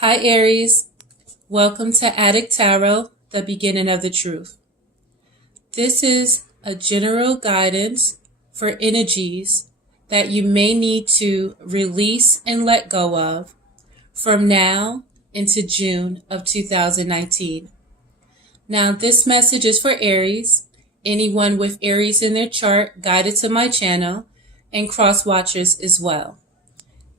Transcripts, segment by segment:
Hi Aries, welcome to Adik Tarot, the beginning of the truth. This is a general guidance for energies that you may need to release and let go of from now into June of 2019. Now this message is for Aries, anyone with Aries in their chart guided to my channel, and cross watchers as well.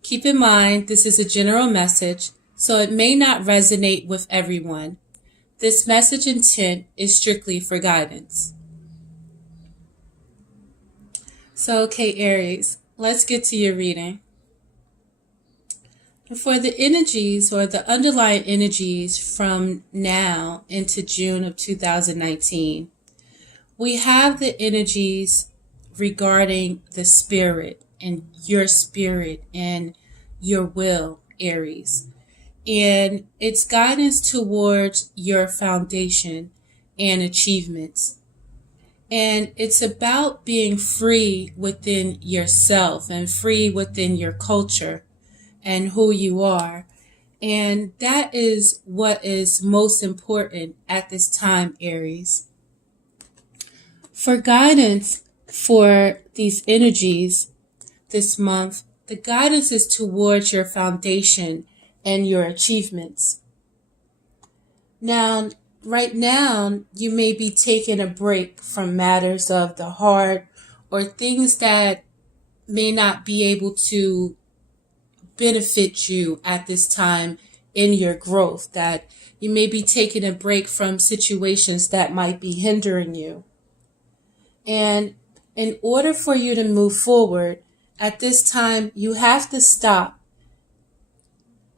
Keep in mind this is a general message, so it may not resonate with everyone. This message intent is strictly for guidance. So, okay, Aries, let's get to your reading. For the energies or the underlying energies from now into June of 2019, we have the energies regarding the spirit and your will, Aries. And it's guidance towards your foundation and achievements. And it's about being free within yourself and free within your culture and who you are. And that is what is most important at this time, Aries. For guidance for these energies this month, the guidance is towards your foundation and your achievements. Now, right now, you may be taking a break from matters of the heart or things that may not be able to benefit you at this time in your growth, that you may be taking a break from situations that might be hindering you. And in order for you to move forward, at this time, you have to stop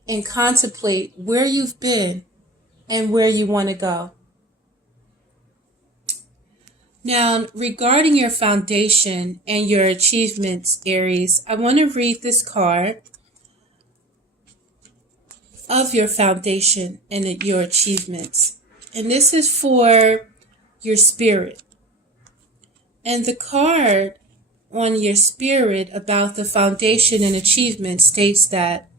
and contemplate where you've been and where you want to go. Now, regarding your foundation and your achievements, Aries, I want to read this card of your foundation and your achievements. And this is for your spirit. And the card on your spirit about the foundation and achievement states that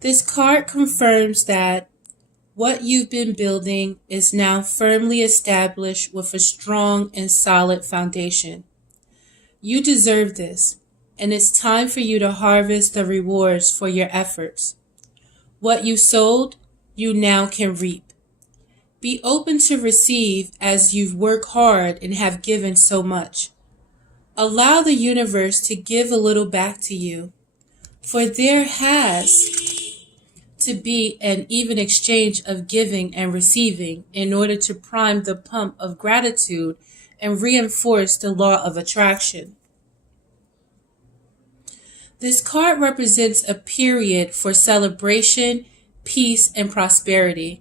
this card confirms that what you've been building is now firmly established with a strong and solid foundation. You deserve this, and it's time for you to harvest the rewards for your efforts. What you sowed, you now can reap. Be open to receive as you've worked hard and have given so much. Allow the universe to give a little back to you, for there has to be an even exchange of giving and receiving in order to prime the pump of gratitude and reinforce the law of attraction. This card represents a period for celebration, peace, and prosperity.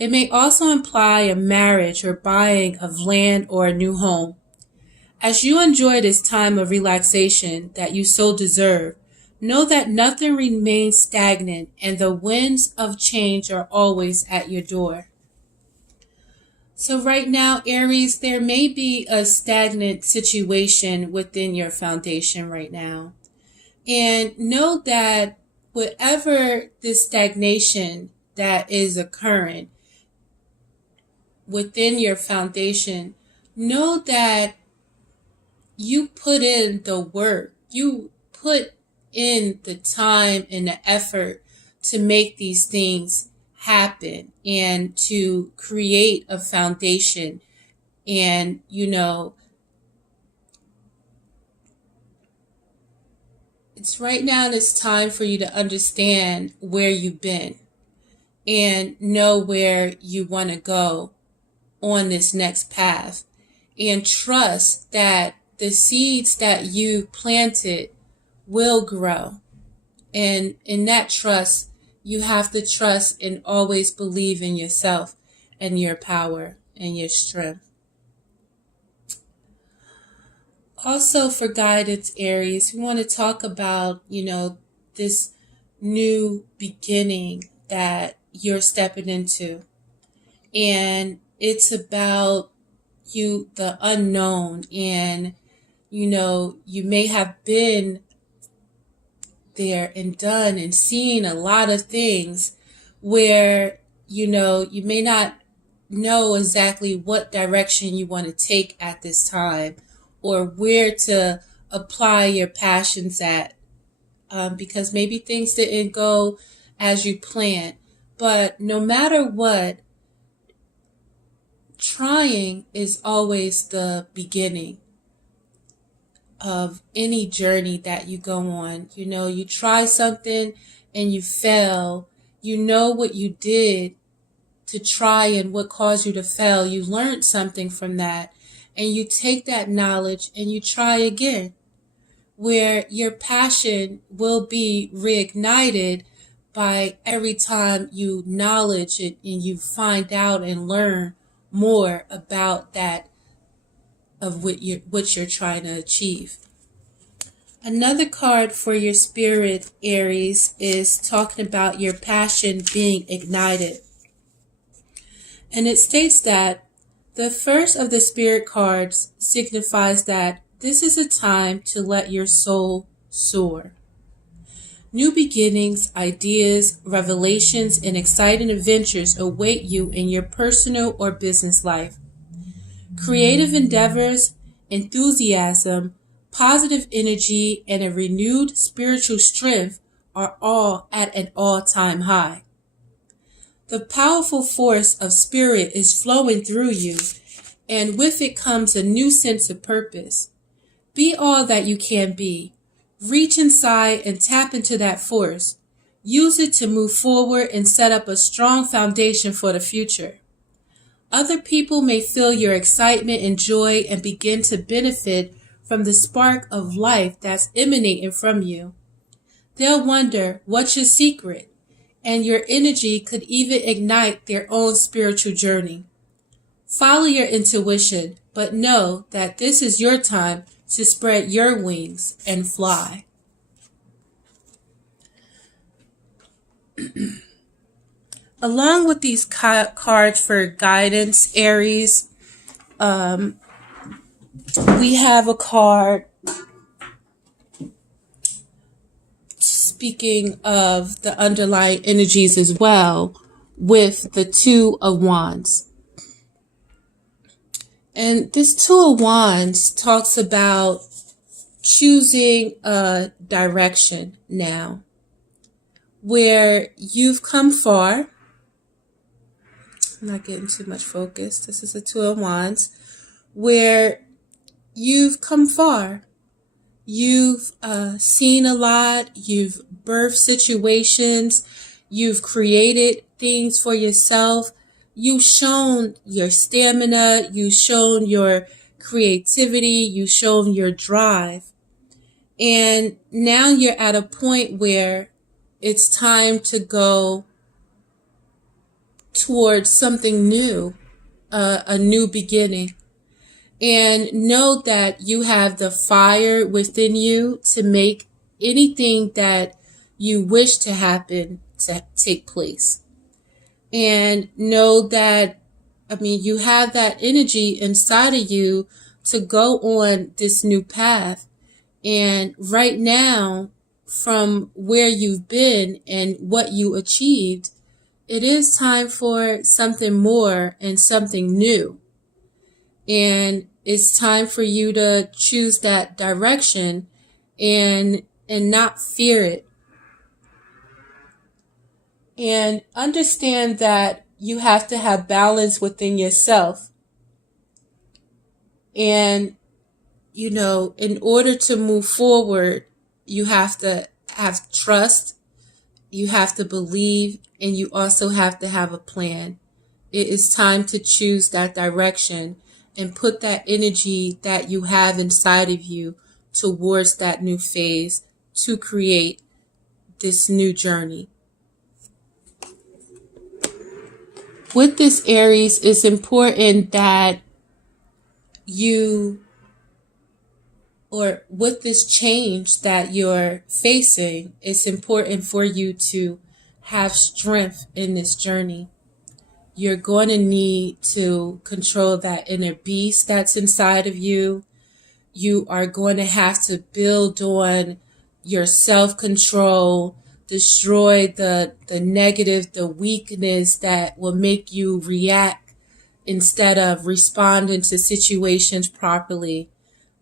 It may also imply a marriage or buying of land or a new home. As you enjoy this time of relaxation that you so deserve, know that nothing remains stagnant and the winds of change are always at your door. So right now, Aries, there may be a stagnant situation within your foundation right now. And know that whatever this stagnation that is occurring within your foundation, know that you put in the work. You put in the time and the effort to make these things happen and to create a foundation. And, it's right now it's time for you to understand where you've been and know where you want to go on this next path, and trust that the seeds that you planted will grow. And in that trust, you have to trust and always believe in yourself and your power and your strength. Also, for guidance, Aries, we want to talk about, this new beginning that you're stepping into. And it's about the unknown. And, you may have been there and done and seen a lot of things where, you may not know exactly what direction you want to take at this time, or where to apply your passions at, because maybe things didn't go as you planned. But no matter what, trying is always the beginning of any journey that you go on. You try something and you fail. You know what you did to try and what caused you to fail. You learned something from that, and you take that knowledge and you try again, where your passion will be reignited by every time you knowledge it and you find out and learn more about that of what you're trying to achieve. Another card for your spirit, Aries, is talking about your passion being ignited. And it states that the first of the spirit cards signifies that this is a time to let your soul soar. New beginnings, ideas, revelations, and exciting adventures await you in your personal or business life. Creative endeavors, enthusiasm, positive energy, and a renewed spiritual strength are all at an all-time high. The powerful force of spirit is flowing through you, and with it comes a new sense of purpose. Be all that you can be. Reach inside and tap into that force. Use it to move forward and set up a strong foundation for the future. Other people may feel your excitement and joy and begin to benefit from the spark of life that's emanating from you. They'll wonder, what's your secret? And your energy could even ignite their own spiritual journey. Follow your intuition, but know that this is your time to spread your wings and fly. Along with these cards for guidance, Aries, we have a card speaking of the underlying energies as well, with the Two of Wands. And this Two of Wands talks about choosing a direction now, where you've come far. I'm not getting too much focus. This is a Two of Wands, where you've come far. You've seen a lot. You've birthed situations. You've created things for yourself. You've shown your stamina. You've shown your creativity. You've shown your drive. And now you're at a point where it's time to go towards something new, a new beginning. And know that you have the fire within you to make anything that you wish to happen to take place. And know that, you have that energy inside of you to go on this new path. And right now, from where you've been and what you achieved, it is time for something more and something new. And it's time for you to choose that direction and not fear it. And understand that you have to have balance within yourself. And, in order to move forward, you have to have trust, you have to believe, and you also have to have a plan. It is time to choose that direction and put that energy that you have inside of you towards that new phase to create this new journey. With this, Aries, it's important that with this change that you're facing, it's important for you to have strength in this journey. You're going to need to control that inner beast that's inside of you. You are going to have to build on your self-control, destroy the negative, the weakness that will make you react instead of responding to situations properly,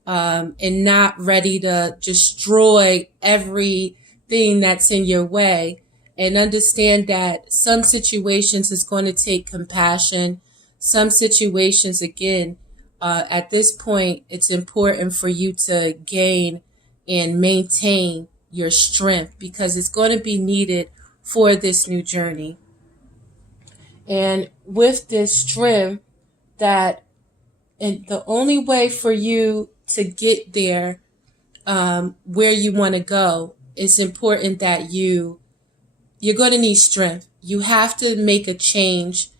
and not ready to destroy everything that's in your way. And understand that some situations is going to take compassion. Some situations, again, at this point, it's important for you to gain and maintain your strength, because it's going to be needed for this new journey. And with this strength, that and the only way for you to get there, where you want to go, it's important that you're going to need strength. You have to make a change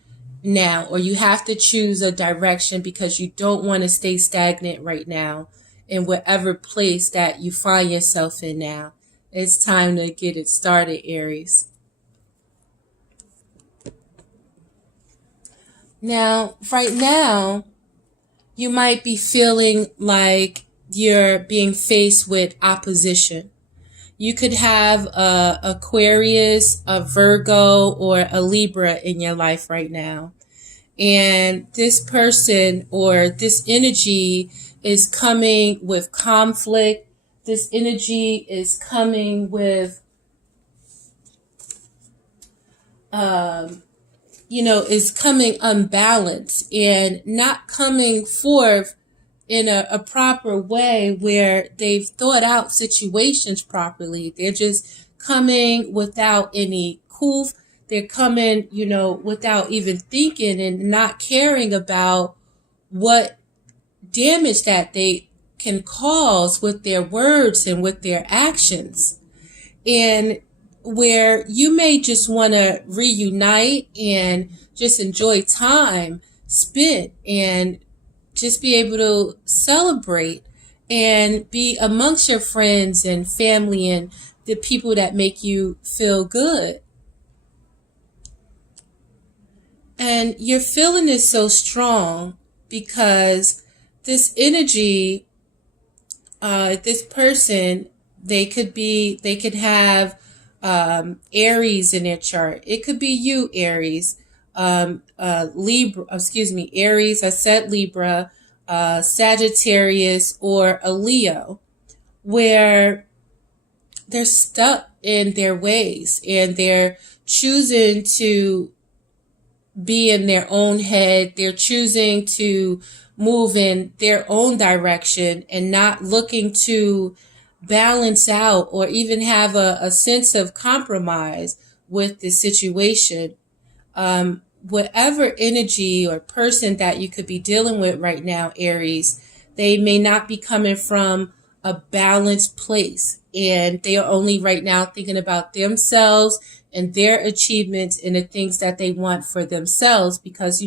now, or you have to choose a direction, because you don't want to stay stagnant right now in whatever place that you find yourself in now. It's time to get it started, Aries. Now, right now, you might be feeling like you're being faced with opposition. You could have a Aquarius, a Virgo, or a Libra in your life right now. And this person or this energy is coming with conflict. This energy is coming with, is coming unbalanced and not coming forth in a proper way where they've thought out situations properly. They're just coming without any proof. They're coming, without even thinking and not caring about what damage that they can cause with their words and with their actions. And where you may just want to reunite and just enjoy time spent and just be able to celebrate and be amongst your friends and family and the people that make you feel good. And your feeling is so strong because this energy, this person, they could have Aries in their chart. It could be you, Aries, Libra, Aries, I said Libra, Sagittarius, or a Leo, where they're stuck in their ways and they're choosing to be in their own head. They're choosing to move in their own direction and not looking to balance out or even have a sense of compromise with the situation. Whatever energy or person that you could be dealing with right now, Aries, they may not be coming from a balanced place, and they are only right now thinking about themselves and their achievements and the things that they want for themselves, because,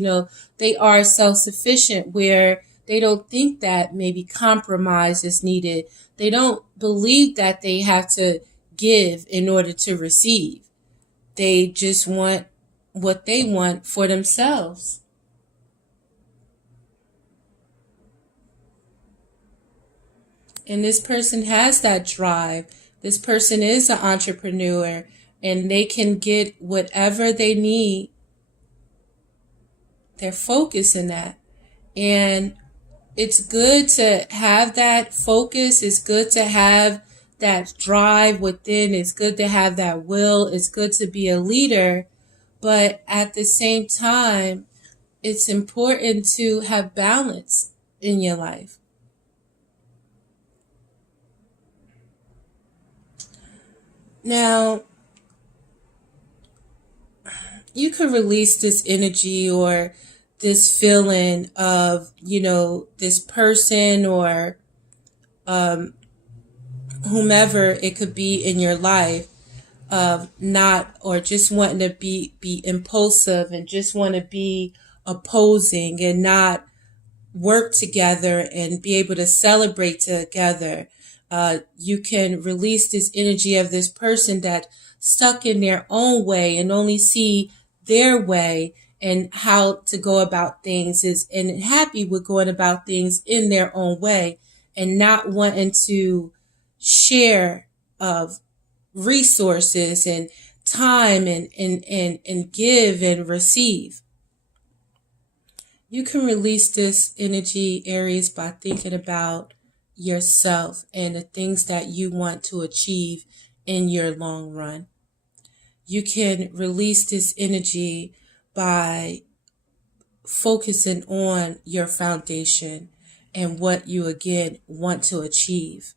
they are self-sufficient, where they don't think that maybe compromise is needed. They don't believe that they have to give in order to receive. They just want what they want for themselves. And this person has that drive. This person is an entrepreneur, and they can get whatever they need. They're focused in that. And it's good to have that focus. It's good to have that drive within. It's good to have that will. It's good to be a leader. But at the same time, it's important to have balance in your life. Now, you could release this energy or this feeling of, this person or whomever it could be in your life, of not, or just wanting to be impulsive and just want to be opposing and not work together and be able to celebrate together. You can release this energy of this person that stuck in their own way and only see their way and how to go about things and happy with going about things in their own way and not wanting to share of resources and time and give and receive. You can release this energy, Aries, by thinking about yourself and the things that you want to achieve in your long run. You can release this energy by focusing on your foundation and what you again want to achieve.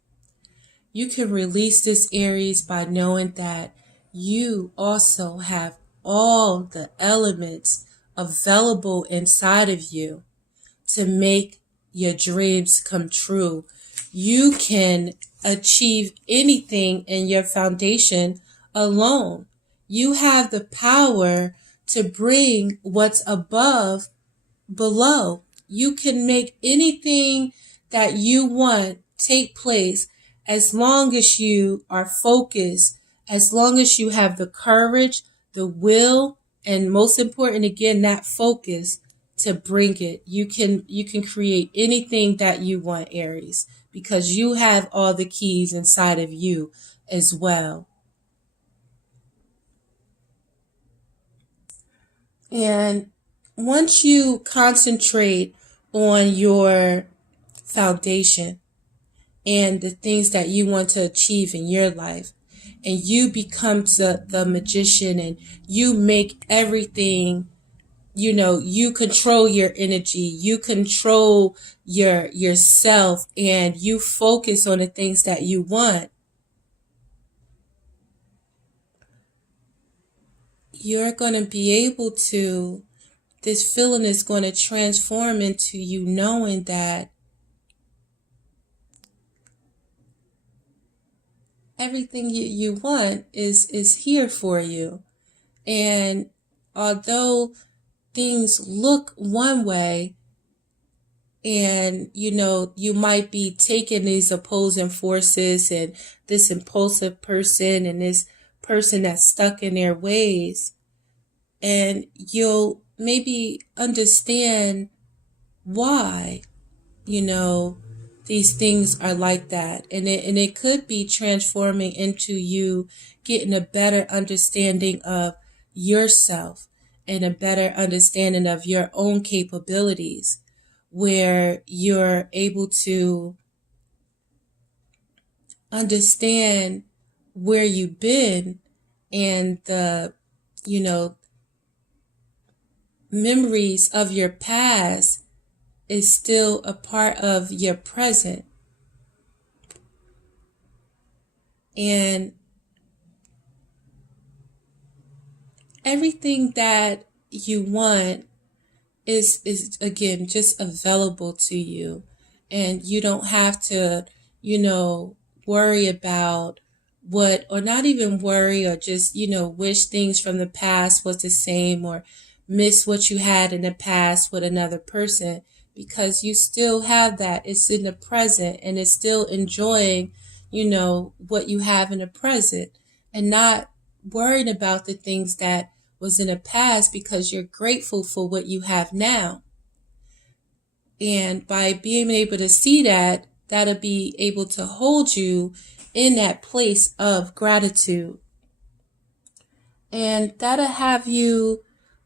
You can release this, Aries, by knowing that you also have all the elements available inside of you to make your dreams come true. You can achieve anything in your foundation alone. You have the power to bring what's above below. You can make anything that you want take place as long as you are focused, as long as you have the courage, the will, and most important, again, that focus to bring it. You can create anything that you want, Aries, because you have all the keys inside of you as well. And once you concentrate on your foundation and the things that you want to achieve in your life, and you become the magician and you make everything, you control your energy, you control yourself, and you focus on the things that you want, you're going to be able to, this feeling is going to transform into you knowing that everything you want is here for you. And although things look one way, and you might be taking these opposing forces and this impulsive person and this person that's stuck in their ways, and you'll maybe understand why these things are like that, and it could be transforming into you getting a better understanding of yourself and a better understanding of your own capabilities, where you're able to understand where you've been and the memories of your past is still a part of your present. And everything that you want is again just available to you, and you don't have to worry about what, or not even worry, or just wish things from the past was the same, or miss what you had in the past with another person, because you still have that. It's in the present, and it's still enjoying what you have in the present, and not worrying about the things that was in the past, because you're grateful for what you have now. And by being able to see that, that'll be able to hold you in that place of gratitude. And that'll have you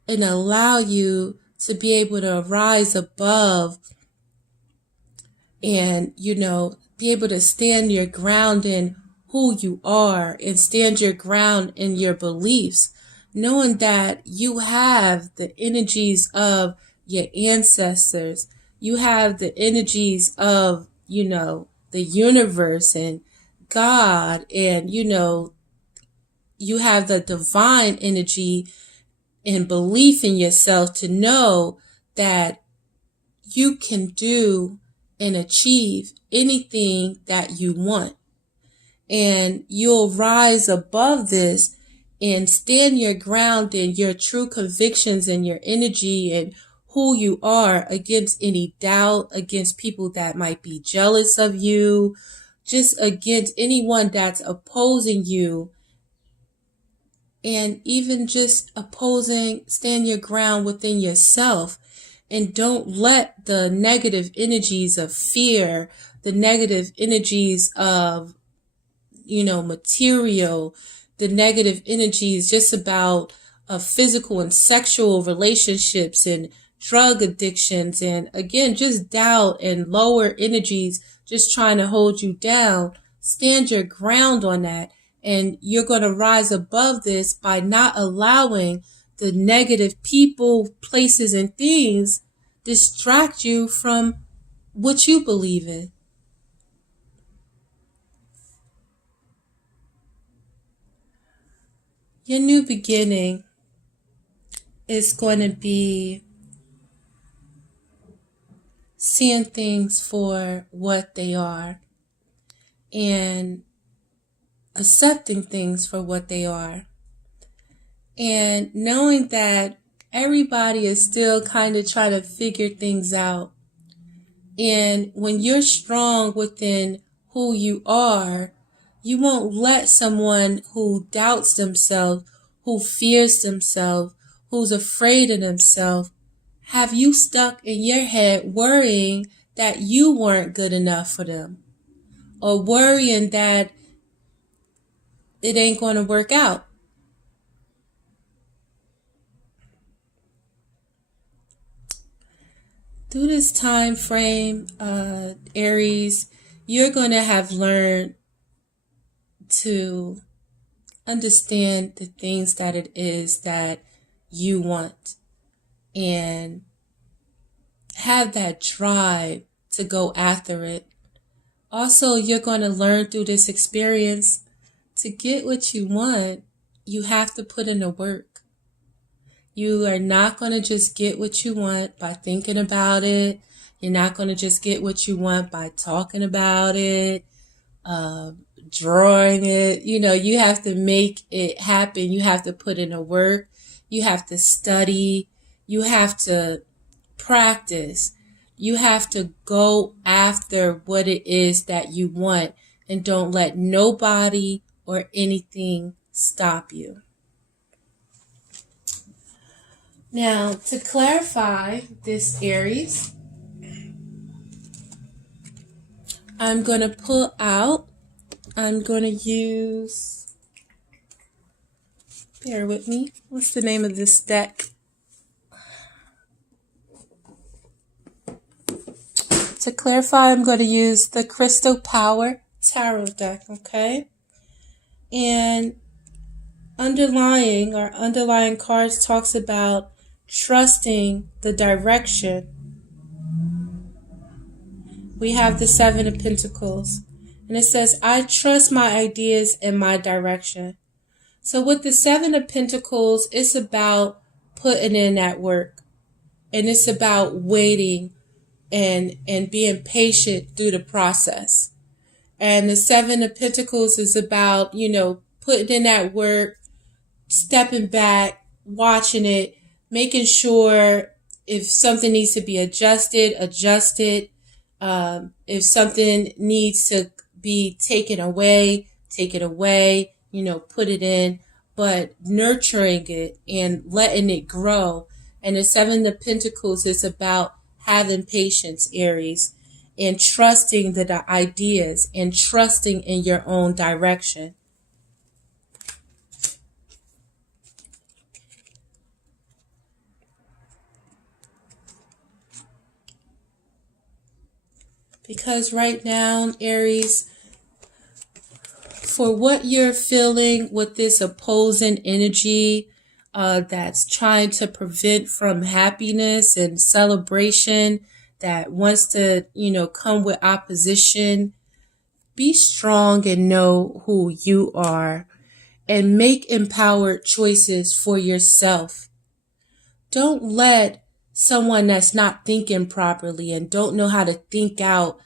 and allow you to be able to rise above and, be able to stand your ground in who you are, and stand your ground in your beliefs, knowing that you have the energies of your ancestors. You have the energies of, the universe and God, and, you have the divine energy and belief in yourself to know that you can do and achieve anything that you want. And you'll rise above this and stand your ground in your true convictions and your energy and who you are, against any doubt, against people that might be jealous of you, just against anyone that's opposing you. And even just opposing, stand your ground within yourself, and don't let the negative energies of fear, the negative energies of material. The negative energy is just about physical and sexual relationships and drug addictions, and again, just doubt and lower energies just trying to hold you down. Stand your ground on that, and you're going to rise above this by not allowing the negative people, places, and things distract you from what you believe in. Your new beginning is going to be seeing things for what they are and accepting things for what they are, and knowing that everybody is still kind of trying to figure things out. And when you're strong within who you are, you won't let someone who doubts themselves, who fears themselves, who's afraid of themselves, have you stuck in your head worrying that you weren't good enough for them, or worrying that it ain't going to work out. Through this time frame, Aries, you're going to have learned to understand the things that it is that you want, and have that drive to go after it. Also, you're going to learn through this experience to get what you want, you have to put in the work. You are not going to just get what you want by thinking about it. You're not going to just get what you want by talking about it, drawing it. You have to make it happen. You have to put in the work. You have to study. You have to practice. You have to go after what it is that you want, and don't let nobody or anything stop you. Now, to clarify this, Aries, I'm going to pull out, I'm going to use, bear with me, what's the name of this deck? To clarify, I'm going to use the Crystal Power Tarot deck, okay? And underlying cards talks about trusting the direction. We have the Seven of Pentacles, and it says, I trust my ideas and my direction. So with the Seven of Pentacles, it's about putting in that work, and it's about waiting and being patient through the process. And the Seven of Pentacles is about, putting in that work, stepping back, watching it, making sure if something needs to be adjusted, adjust it. If something needs to be taken away, take it away, put it in, but nurturing it and letting it grow. And the Seven of Pentacles is about having patience, Aries, and trusting the ideas and trusting in your own direction. Because right now, Aries, for what you're feeling with this opposing energy that's trying to prevent from happiness and celebration, that wants to, come with opposition, be strong and know who you are and make empowered choices for yourself. Don't let someone that's not thinking properly and don't know how to think out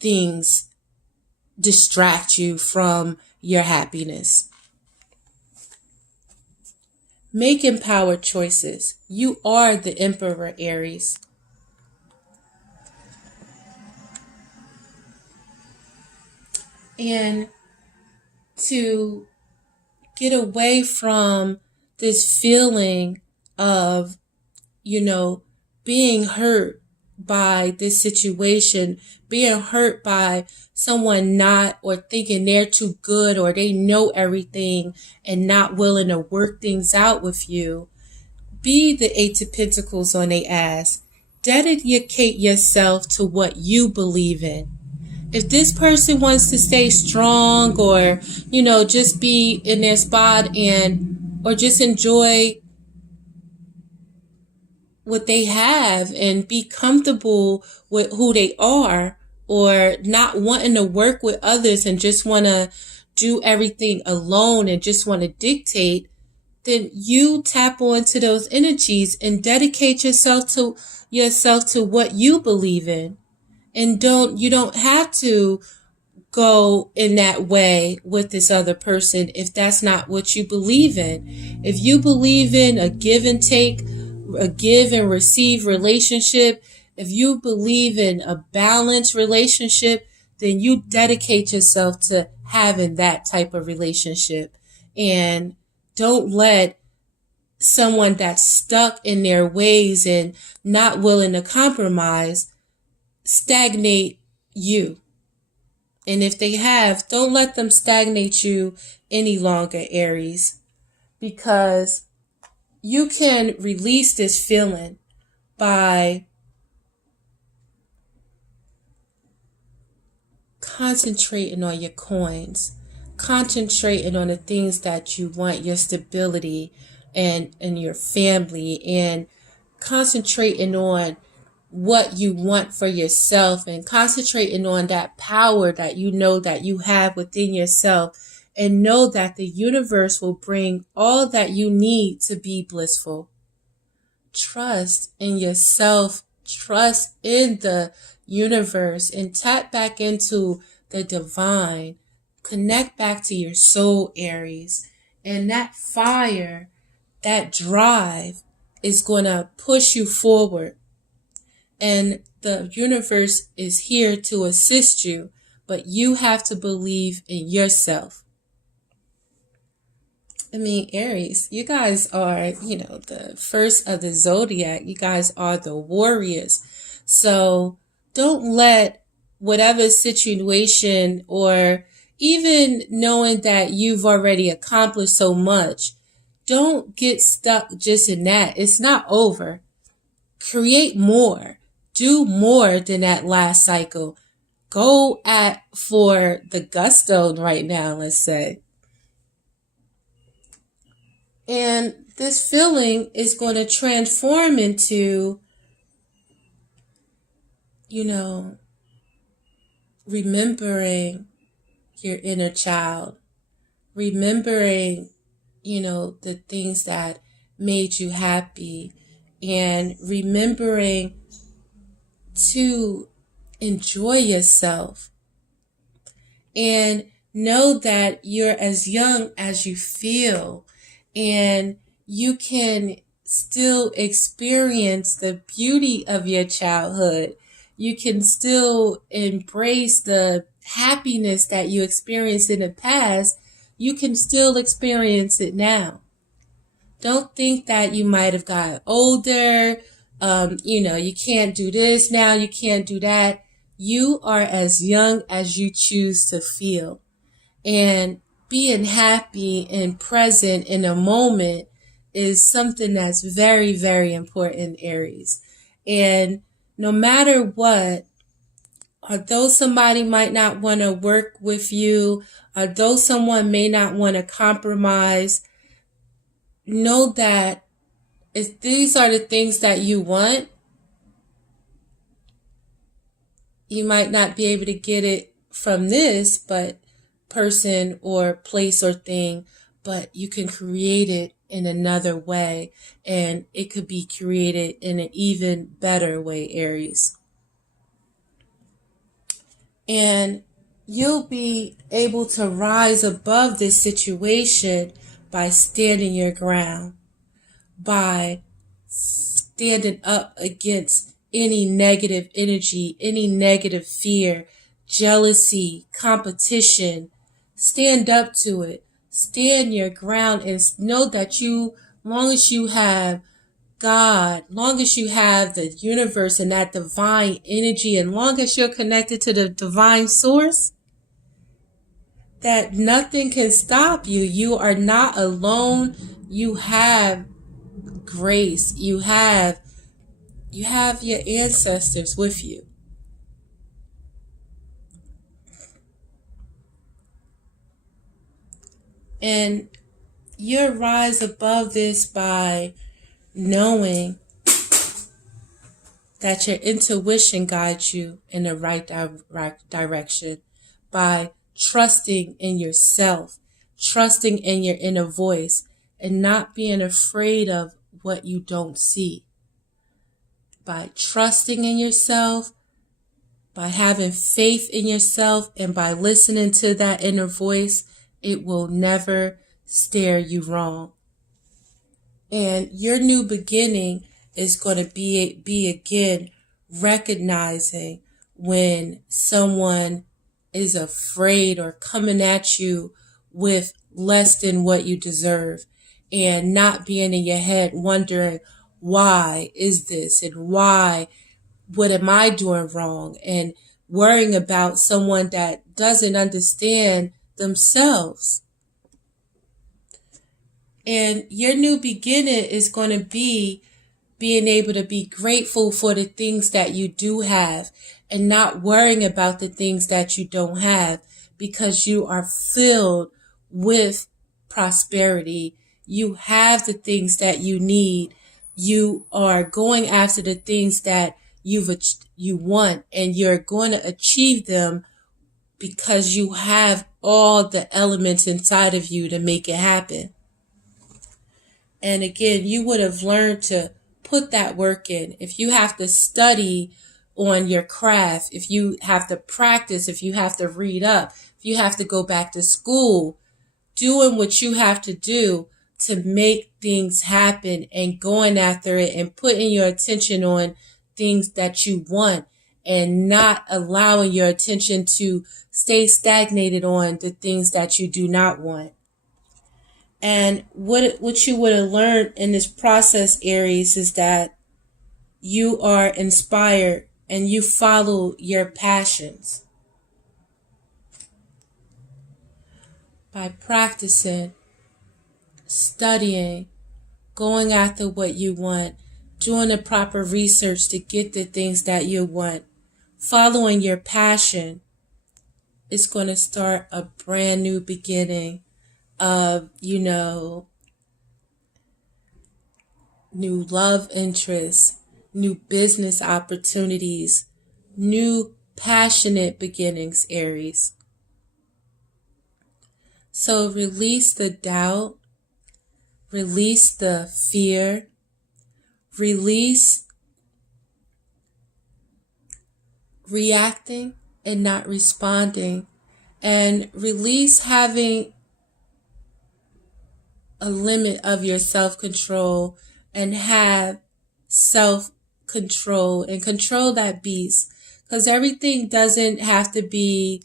things distract you from your happiness. Make empowered choices. You are the Emperor, Aries. And to get away from this feeling of, being hurt by this situation, being hurt by someone not, or thinking they're too good or they know everything and not willing to work things out with you, be the Eight of Pentacles on their ass. Dedicate yourself to what you believe in. If this person wants to stay strong, or, just be in their spot or just enjoy what they have and be comfortable with who they are, or not wanting to work with others and just want to do everything alone and just want to dictate, then you tap onto those energies and dedicate yourself to what you believe in. And you don't have to go in that way with this other person if that's not what you believe in. If you believe in a give and take, a give and receive relationship, if you believe in a balanced relationship, then you dedicate yourself to having that type of relationship. And don't let someone that's stuck in their ways and not willing to compromise stagnate you. And if they have, don't let them stagnate you any longer, Aries, because you can release this feeling by concentrating on your coins, concentrating on the things that you want, your stability and your family, and concentrating on what you want for yourself, and concentrating on that power that you know that you have within yourself, and know that the universe will bring all that you need to be blissful. Trust in yourself, trust in the universe, and tap back into the divine. Connect back to your soul, Aries. And that fire, that drive is going to push you forward. And the universe is here to assist you, but you have to believe in yourself. I mean, Aries, you guys are, the first of the zodiac. You guys are the warriors. So don't let whatever situation, or even knowing that you've already accomplished so much, don't get stuck just in that. It's not over. Create more. Do more than that last cycle. Go for the gusto right now, let's say. And this feeling is going to transform into, remembering your inner child, remembering, the things that made you happy, and remembering to enjoy yourself, and know that you're as young as you feel, and you can still experience the beauty of your childhood. You can still embrace the happiness that you experienced in the past. You can still experience it now. Don't think that you might have got older. You can't do this now. You can't do that. You are as young as you choose to feel. And being happy and present in a moment is something that's very, very important, Aries. And no matter what, although somebody might not want to work with you, although someone may not want to compromise, know that if these are the things that you want, you might not be able to get it from this person or place or thing, but you can create it in another way, and it could be created in an even better way, Aries. And you'll be able to rise above this situation by standing your ground, by standing up against any negative energy, any negative fear, jealousy, competition. Stand up to it. Stand your ground and know that long as you have God, long as you have the universe and that divine energy, and long as you're connected to the divine source, that nothing can stop you. You are not alone. You have grace. You have your ancestors with you. And you rise above this by knowing that your intuition guides you in the right direction, by trusting in yourself, trusting in your inner voice, and not being afraid of what you don't see. By trusting in yourself, by having faith in yourself, and by listening to that inner voice, it will never steer you wrong. And your new beginning is going to be again recognizing when someone is afraid or coming at you with less than what you deserve, and not being in your head wondering, why is this, and what am I doing wrong, and worrying about someone that doesn't understand themselves. And your new beginning is going to be being able to be grateful for the things that you do have, and not worrying about the things that you don't have, because you are filled with prosperity. You have the things that you need. You are going after the things that you want, and you're going to achieve them because you have all the elements inside of you to make it happen. And again, you would have learned to put that work in. If you have to study on your craft, if you have to practice, if you have to read up, if you have to go back to school, doing what you have to do to make things happen, and going after it, and putting your attention on things that you want, and not allowing your attention to stay stagnated on the things that you do not want. And what you would have learned in this process, Aries, is that you are inspired and you follow your passions. By practicing, studying, going after what you want, doing the proper research to get the things that you want, following your passion, it's going to start a brand new beginning of, new love interests, new business opportunities, new passionate beginnings, Aries. So release the doubt, release the fear, release reacting and not responding, and release having a limit of your self-control, and have self-control and control that beast, because everything doesn't have to be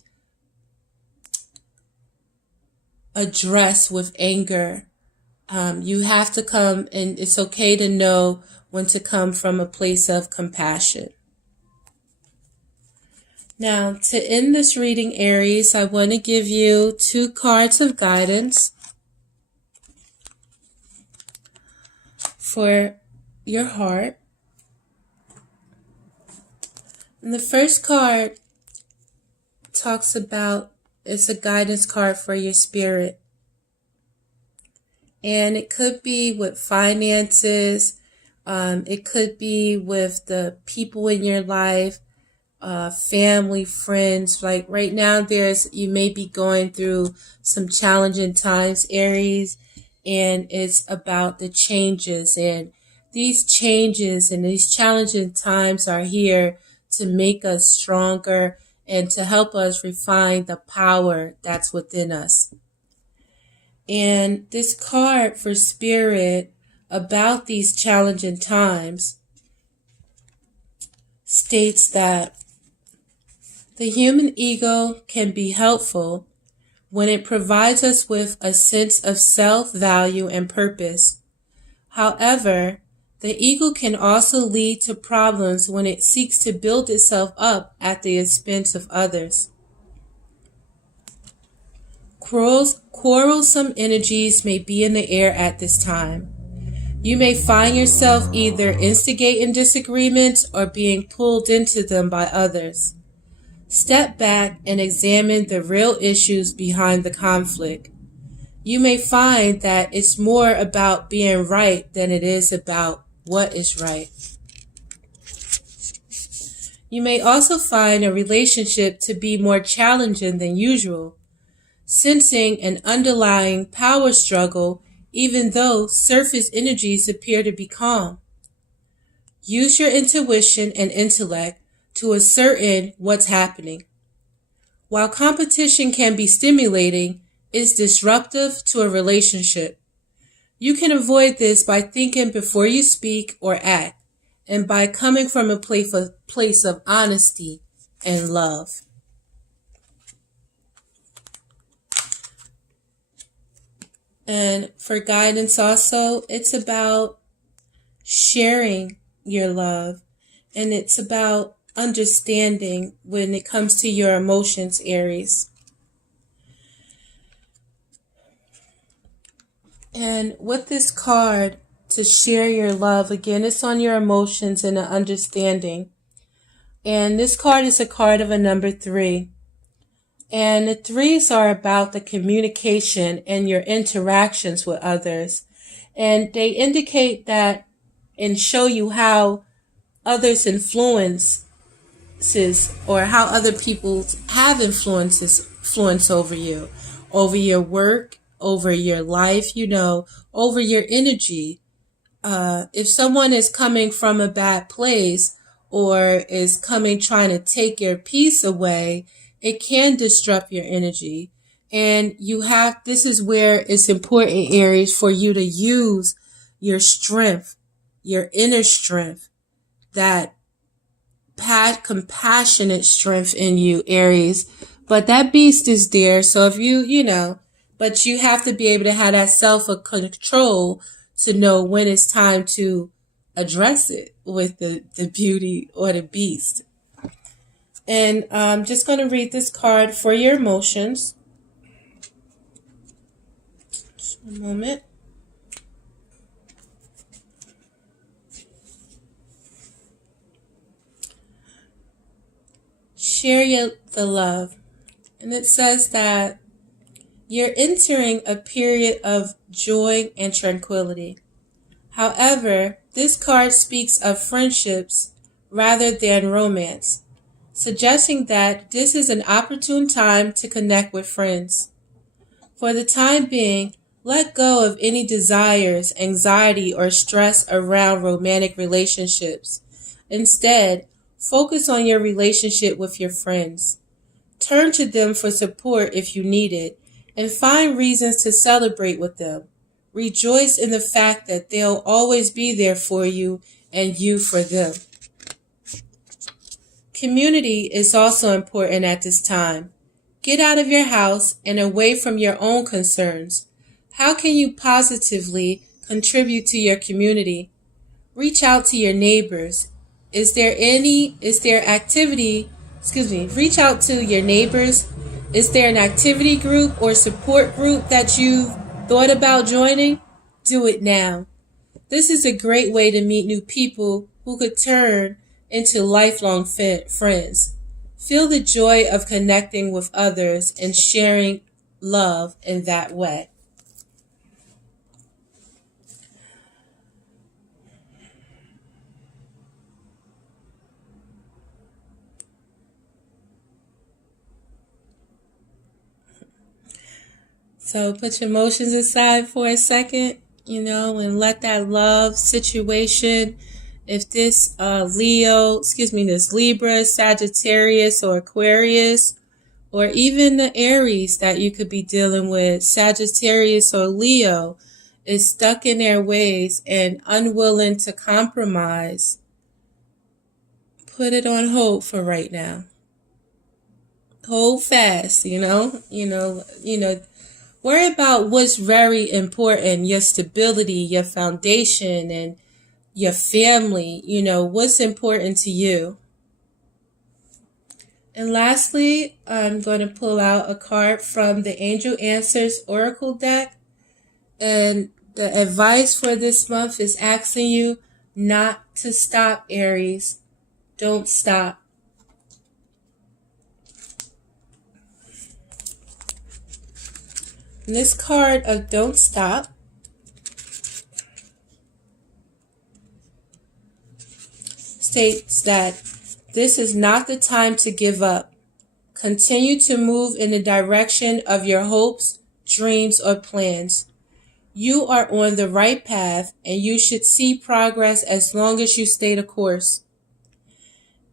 addressed with anger. You have to come, and it's okay to know when to come from a place of compassion. Now, to end this reading, Aries, I want to give you 2 cards of guidance for your heart. And the first card talks about, it's a guidance card for your spirit. And it could be with finances. It could be with the people in your life, family, friends. Like right now, you may be going through some challenging times, Aries, and it's about the changes. And these changes and these challenging times are here to make us stronger and to help us refine the power that's within us. And this card for spirit about these challenging times states that the human ego can be helpful when it provides us with a sense of self-value and purpose. However, The ego can also lead to problems when it seeks to build itself up at the expense of others. Quarrelsome energies may be in the air at this time. You may find yourself either instigating disagreements or being pulled into them by others. Step back and examine the real issues behind the conflict. You may find that it's more about being right than it is about what is right. You may also find a relationship to be more challenging than usual, sensing an underlying power struggle even though surface energies appear to be calm. Use your intuition and intellect to ascertain what's happening. While competition can be stimulating, it's disruptive to a relationship. You can avoid this by thinking before you speak or act, and by coming from a place of honesty and love. And for guidance also, it's about sharing your love, and it's about understanding when it comes to your emotions, Aries. And with this card, to share your love, again, it's on your emotions and an understanding. And this card is a card of a number 3. And the 3s are about the communication and your interactions with others. And they indicate that and show you how others' influences or how other people have influence over you, over your work, over your life, over your energy. If someone is coming from a bad place or is coming trying to take your peace away, it can disrupt your energy. And this is where it's important, Aries, for you to use your strength, your inner strength, that compassionate strength in you, Aries. But that beast is there. So if but you have to be able to have that self-control to know when it's time to address it with the beauty or the beast. And I'm just going to read this card for your emotions. Just one moment. Share the love. And it says that you're entering a period of joy and tranquility. However, this card speaks of friendships rather than romance, suggesting that this is an opportune time to connect with friends. For the time being, let go of any desires, anxiety, or stress around romantic relationships. Instead, focus on your relationship with your friends. Turn to them for support if you need it, and find reasons to celebrate with them. Rejoice in the fact that they'll always be there for you and you for them. Community is also important at this time. Get out of your house and away from your own concerns. How can you positively contribute to your community? Reach out to your neighbors. Reach out to your neighbors. Is there an activity group or support group that you've thought about joining? Do it now. This is a great way to meet new people who could turn into lifelong friends. Feel the joy of connecting with others and sharing love in that way. So put your emotions aside for a second, and let that love situation, if this this Libra, Sagittarius, or Aquarius, or even the Aries that you could be dealing with, Sagittarius or Leo, is stuck in their ways and unwilling to compromise, put it on hold for right now. Hold fast, Worry about what's very important, your stability, your foundation, and your family, what's important to you. And lastly, I'm going to pull out a card from the Angel Answers Oracle deck. And the advice for this month is asking you not to stop, Aries. Don't stop. And this card of Don't Stop states that this is not the time to give up. Continue to move in the direction of your hopes, dreams, or plans. You are on the right path, and you should see progress as long as you stay the course.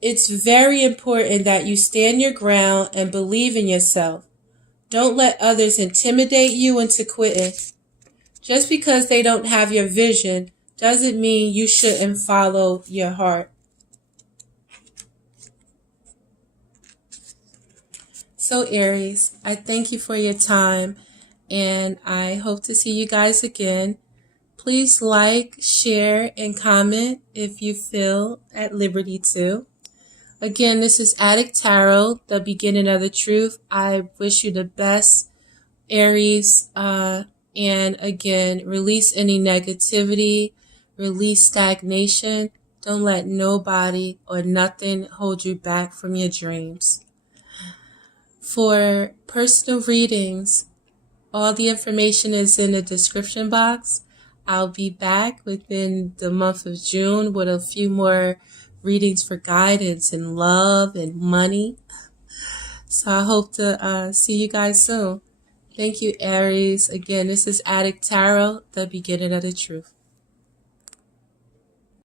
It's very important that you stand your ground and believe in yourself. Don't let others intimidate you into quitting. Just because they don't have your vision doesn't mean you shouldn't follow your heart. So Aries, I thank you for your time, and I hope to see you guys again. Please like, share, and comment if you feel at liberty to. Again, this is Adik Tarot, the beginning of the truth. I wish you the best, Aries. And again, release any negativity, release stagnation. Don't let nobody or nothing hold you back from your dreams. For personal readings, all the information is in the description box. I'll be back within the month of June with a few more readings for guidance and love and money. So I hope to see you guys soon. Thank you, Aries. Again, this is Adik Tarot, the beginning of the truth.